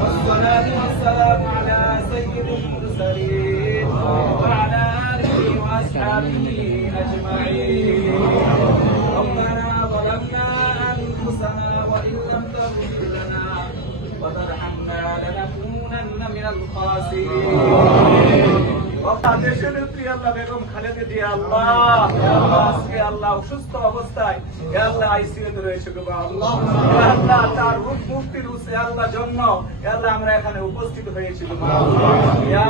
والصلاة والسلام على سيد المرسلين. وعلى آله وأصحابه أجمعين ربنا ظلمنا أنفسنا وإن لم تغفر لنا وترحمنا لنكونن من الخاسرين. বেগম আল্লাহ। আল্লাহ অসুস্থ অবস্থায়। আল্লাহ আইসিইউতে রয়েছে আল্লাহ। আল্লাহ তার মুক্তির আল্লাহ জন্য। আল্লাহ আমরা এখানে উপস্থিত হয়েছি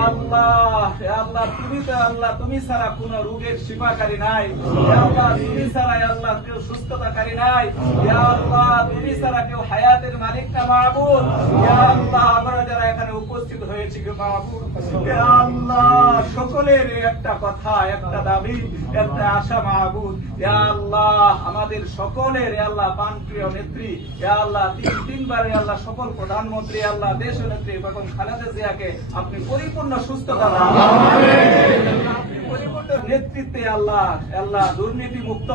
আল্লাহ। আল্লাহ তুমি তো আল্লাহ তুমি ছাড়া কোন রোগের শিফাকারী নাই। আল্লাহ। তুমি ছাড়া আল্লাহ কেউ সুস্থতাকারী নাই। আল্লাহ তুমি ছাড়া কেউ হায়াতের মালিক না মাহবুব। আল্লাহ আমরা যারা এখানে উপস্থিত হয়েছি গো মাহবুব। আল্লাহ সকলের একটা কথা একটা দাবি একটা আশা মাহবুব। আল্লাহ আমাদের সকলের আল্লাহ প্রাণপ্রিয় নেত্রী। আল্লাহ তিন তিনবার ইয়া আল্লাহ, সকল প্রধানমন্ত্রী আল্লাহ দেশ নেত্রী বেগম খালেদা জিয়াকে আপনি পরিপূর্ণ সুস্থতা দান নেতৃত্বে আল্লাহ আল্লাহ দুর্নীতি মুক্ত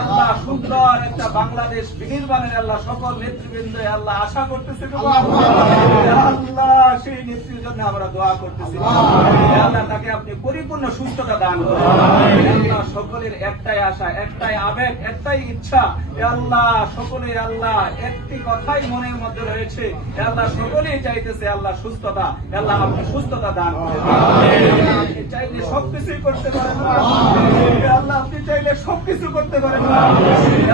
আল্লাহ সুন্দর একটা বাংলাদেশ বিনির্মাণের আল্লাহ সকল নেতৃবৃন্দ আল্লাহ আশা করতেছে আল্লাহ সেই নেত্রীর জন্য আমরা দোয়া করতেছি। আল্লাহ তাকে আপনি পরিপূর্ণ সুস্থতা দান করুন। সকলের একটাই আশা একটাই আবেগ একটাই ইচ্ছা। আল্লাহ সকলে আল্লাহ। একটি কথাই মনের মধ্যে রয়েছে। আল্লাহ সকলেই চাইতেছে আল্লাহ সুস্থতা। আল্লাহ আপনি সুস্থতা দান কিছুই চাইলে সবকিছুই করতে পারেন। আল্লাহ সবকিছু করতে পারেন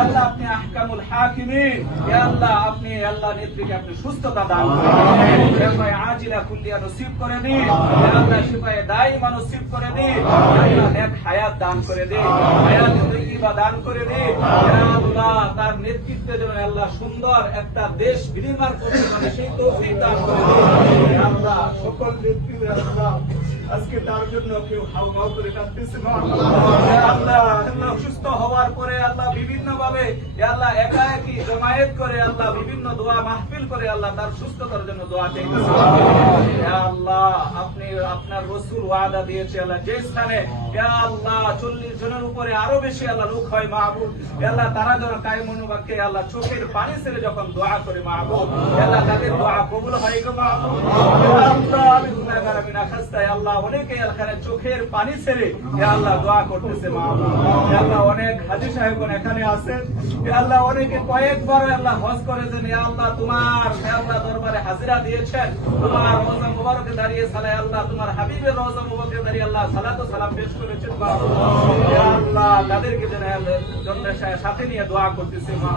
আল্লাহ, আপনি আহকামুল হাকিমিন। এ আল্লাহ, আপনি আল্লাহ নেত্রীকে আপনি সুস্থতা দান করেন। আজিলা কুল্লিয়া নসিব করে দিন আল্লাহ, শিফায়ে দাইমা নসিব করে দিন আল্লাহ নেক হায়াত দান করে দিন। হায়াত তৈয়বা দান করে দিন। আল্লাহ, তার নেতৃত্বে যেন আল্লাহ সুন্দর একটা দেশ বিনির্মাণ করতে পারে, সেই তৌফিক দান করে দিন। আল্লাহ, সকল নেতৃত্বে আল্লাহ আজকে তার জন্য কেউ হাউ হাউ করে কাঁদতেছে। আল্লাহ হওয়ার পরে আল্লাহ বিভিন্ন ভাবে আল্লাহ একা একই জমায়েত করে, আল্লাহ বিভিন্ন দোয়া মাহফিল করে আল্লাহ তার সুস্থতার জন্য দোয়া আল্লাহ, আপনি আপনার রসুল ওয়াদা দিয়েছে আল্লাহ, যে স্থানে আল্লাহ চল্লিশ জনের উপরে আরও বেশি আল্লাহ লোক হয় মাহবুব আল্লাহ তারা যেন আল্লাহ চোখের পানি ছেড়ে যখন দোয়া করে মাহবুব আল্লাহ তাদের দোয়া কবুল হয় গো মাহবুব আল্লাহ অনেকে চোখের পানি ছেড়ে আল্লাহ দোয়া করতেছে আল্লাহ। অনেক হাজি সাহেবগণ এখানে আছেন। আল্লাহ অনেকে কয়েকবার আল্লাহ হজ করেছেন। আল্লাহ তোমার আল্লাহ দরবারে হাজিরা দিয়েছেন। তোমার মুবারকে দাঁড়িয়ে সালাই আল্লাহ, তোমার হাবিবের রোজা মুবারকে দাঁড়িয়ে আল্লাহ সালাতু সালাম পেশ করেছেন আল্লাহ, তাদেরকে যেন সাথে নিয়ে দোয়া করতেছে হে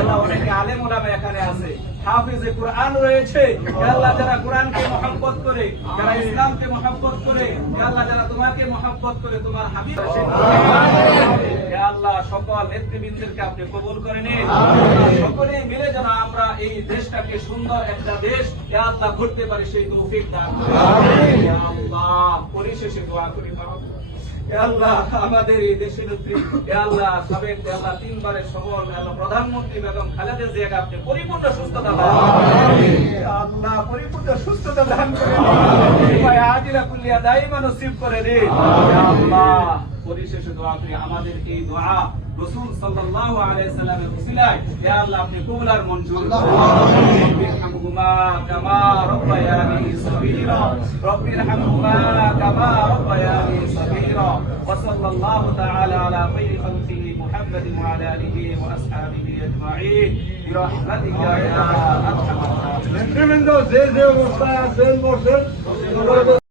আল্লাহ, অনেকে আলেম ওলামা এখানে আছে। হাফিজে কোরআন রয়েছে। আল্লাহ, যারা কোরআনকে মহব্বত করে, যারা ইসলামকে মহব্বত করে আল্লাহ, যারা তোমাকে মহব্বত করে, তোমার হাবিব আল্লাহ সকল নেতৃবৃন্দকে আপনি কবুল করে নিন। সকলে মিলে যেন আমরা এই দেশটাকে সুন্দর একটা দেশ আল্লাহ করতে পারি সেই তৌফিক দান আল্লাহ পরিশেষে দোয়া করি আল্লাহ আমাদের এই দেশের নেত্রী আল্লাহ সাবেক আল্লাহ তিনবারের সবল আল্লাহ প্রধানমন্ত্রী বেগম খালেদা জিয়াকে আপনি পরিপূর্ণ সুস্থতা দান আল্লাহ পরিপূর্ণ সুস্থতা দান করে দিন আজিলা কুল্লিয়া দাইমা নসিব করে দিন। আল্লাহ। পরিশেষে দোয়া করি আমাদের এই দোয়া রসুল সাল্লাল্লাহু আলাইহি সাল্লামের উসিলায় ইয়া আল্লাহ আপনি কবুল আর মঞ্জুর রব্বিরহামহুমা কামা রব্বায়ানি সগীরা রব্বিরহামহুমা কামা রব্বায়ানি সগীরা وصلى الله تعالى على خير خلقه محمد وعلى اله واصحابه اجمعين برحمتك يا ارحم الراحمين